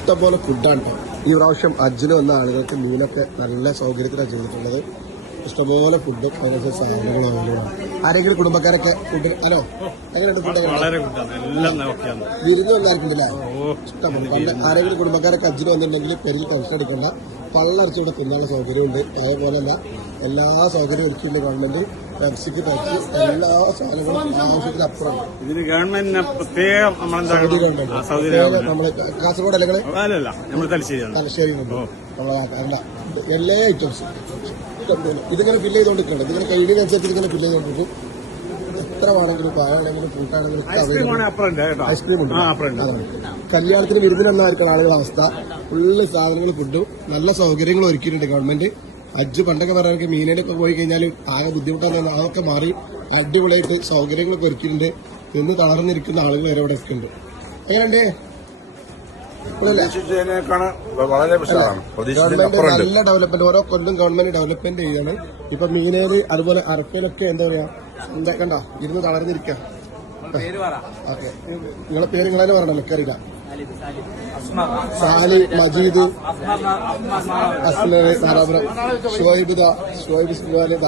ഇഷ്ടംപോലെ ഫുഡാണ് കേട്ടോ ഈ പ്രാവശ്യം അജ്ജിന് വന്ന ആളുകൾക്ക് മീനൊക്കെ നല്ല സൗകര്യത്തിലാണ് ചെയ്തിട്ടുള്ളത്. ഇഷ്ടംപോലെ ഫുഡ് അതിനനുസരിച്ച് സാധനങ്ങളും അവൈലബിളാണ് ആരെങ്കിലും കുടുംബക്കാരൊക്കെ ഫുഡ് ഹലോ? എങ്ങനെയുണ്ട് ഫുഡ് വിരുന്ന് വന്നായിരിക്കുന്നില്ല ഇഷ്ടമാണ് പണ്ട് ആരെങ്കിലും കുടുംബക്കാരൊക്കെ അജ്ജിന് വന്നിട്ടുണ്ടെങ്കിൽ പെരുകി ടെൻഷൻ അടിക്കണ്ട. പള്ളറച്ചുകൂടെ തിന്നാനുള്ള സൗകര്യമുണ്ട്. അതേപോലെ തന്നെ എല്ലാ സൗകര്യവും ഒരുക്കിയിട്ടുണ്ട് ഗവൺമെന്റ്. പെപ്സിക്ക് പെപ്സി എല്ലാ സാധനങ്ങളും ആവശ്യത്തിന് അപ്പുറം ഇതിന് ഗവൺമെന്റിന് പ്രത്യേകം സൗദി ഗവൺമെന്റ്. നമ്മൾ കാസർഗോഡ് അല്ലെങ്കിൽ അല്ലല്ല നമ്മൾ തലശ്ശേരിയിലുണ്ട് നമ്മളെ എല്ലാ ഐറ്റംസും ഇതിങ്ങനെ ഫില്ല് ചെയ്തോണ്ടിരിക്കുന്നുണ്ട് ഇതിങ്ങനെ കഴിയുന്നതിനനുസരിച്ച് ഇതിങ്ങനെ ഫില്ല് ചെയ്തോണ്ടിരിക്കും. എത്ര വേണമെങ്കിലും പായാണെങ്കിലും കൂട്ടാണെങ്കിലും ഐസ്ക്രീം. ഉണ്ട്. കല്യാണത്തിന് വിരുന്നിനെന്നായിരിക്കും ആളുകളുടെ അവസ്ഥ. ഫുള്ള് സാധനങ്ങൾ ഫുഡും നല്ല സൗകര്യങ്ങൾ ഒരുക്കിയിട്ടുണ്ട് ഗവൺമെന്റ്. അജ്ജ് പണ്ടൊക്കെ പറയാനൊക്കെ മീനയിലൊക്കെ പോയി കഴിഞ്ഞാൽ ആകെ ബുദ്ധിമുട്ടാണ്. അതൊക്കെ മാറി അടിപൊളിയായിട്ട് സൗകര്യങ്ങളൊക്കെ ഒരുക്കിയിട്ടുണ്ട്. നിന്ന് തളർന്നിരിക്കുന്ന ആളുകൾ വരെ ഇവിടെ ഒക്കെ ഉണ്ട്. ഗവൺമെന്റ് നല്ല ഡെവലപ്മെന്റ് ഓരോ കൊല്ലം ഗവൺമെന്റ് ഡെവലപ്മെന്റ് ചെയ്യാണ്. ഇപ്പൊ മീനേൽ അതുപോലെ അറക്കയിലൊക്കെ എന്താ പറയാ കണ്ട? ഇരുന്ന് തളർന്നിരിക്കുക ഓക്കെ. നിങ്ങളെ പേര് നിങ്ങളെ പറഞ്ഞല്ലോ എനിക്കറിയില്ല. സാലി മജീദ്. അസ്ലന് സാറാബ്ര ഷോയിബ് ദാ ഷോയിബ് സുബാലിദ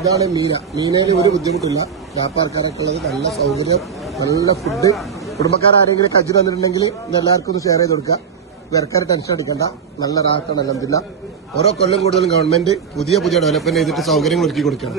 ഇതാണ് മീന. മീനയിൽ ഒരു ബുദ്ധിമുട്ടില്ല. വ്യാപാരക്കാരൊക്കെ ഉള്ളത് നല്ല സൗകര്യം നല്ല ഫുഡ് കുടുംബക്കാരെങ്കിലും കജ്ജി തന്നിട്ടുണ്ടെങ്കിൽ ഇതെല്ലാവർക്കും ഒന്ന് ഷെയർ ചെയ്ത് കൊടുക്കുക. വേർക്കാർ ടെൻഷൻ അടിക്കണ്ട. നല്ല റാക്കാണ് അലഹമില്ല ഓരോ കൊല്ലം കൂടുതലും ഗവൺമെന്റ് പുതിയ പുതിയ ഡെവലപ്മെന്റ് ചെയ്തിട്ട് സൗകര്യങ്ങൾ ഒരുക്കി കൊടുക്കണം